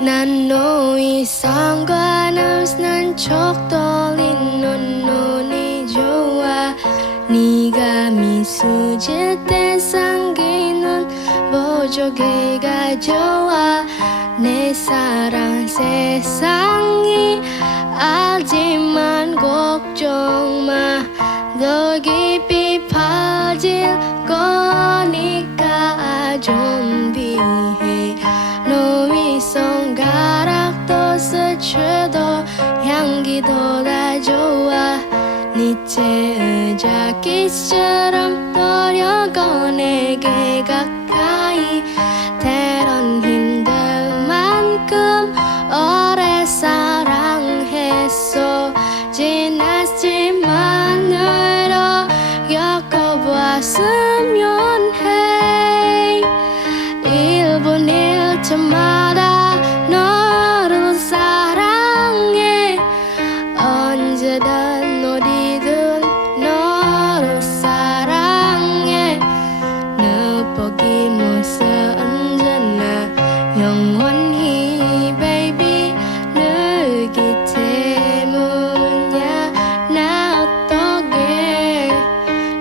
난 너의 상관없는 척 떨리는 눈이 좋아. 네가 미소 지을 때 생기는 보조개가 좋아. 내 사랑 세상이 알지만 걱정 마. 더 깊이 퍼질 거니까 준비해. 너의 손가락도 스쳐도 향기도 다 좋아. 네 채자 기처럼 떠려고 내게 가까이. 때론 힘들 만큼 오래 사랑했어. 지났지만 너로 겪어봤으면 해. 1분 1초마다 너를 사랑해. 언제든 어디든 너를 사랑해. 너 보기모습 언제나 영원히 baby. 너기 때문이야. 나 어떡해.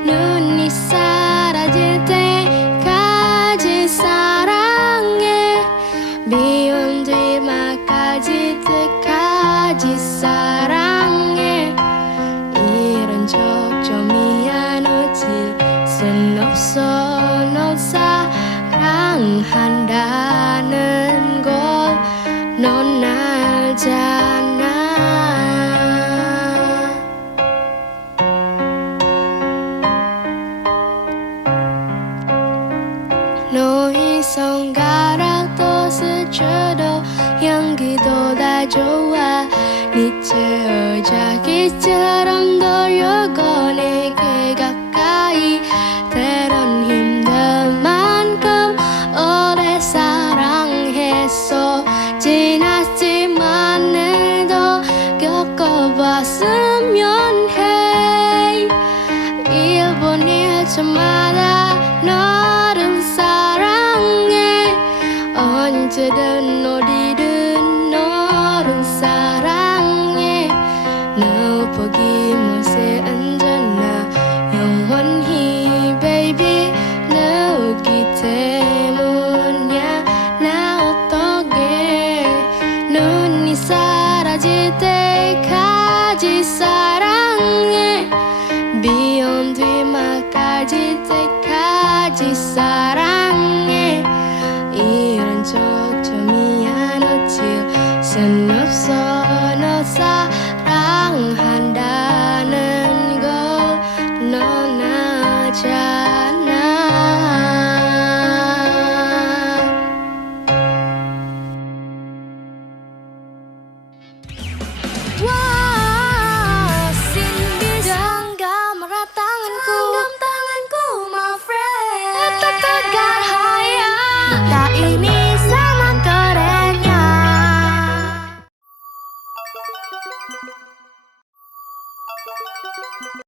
눈이 사라질 때까지 사랑해. 미운 뒤막까지 때까지 사랑해. 이런 적 좀 미안해질 순 없어. 널 사랑한다는 걸 넌 알잖아. 너의 손가락도 스쳐도 향기도 다 좋아. 네 채자기처럼 돌려고 내게 가까이. 때론 힘들 만큼 오래 사랑했어. 지났지만 내도 겪어봤으면 해. 1분 1초마다 너를 사랑해. 언제든 어디든 너를 사랑해. 너 보기모습 언제나 영원히 baby. 너기 때문이야. 나 어떡해. 눈이 사라질 때까지 사랑해. 미운 뒤막까지 때까지 사랑해.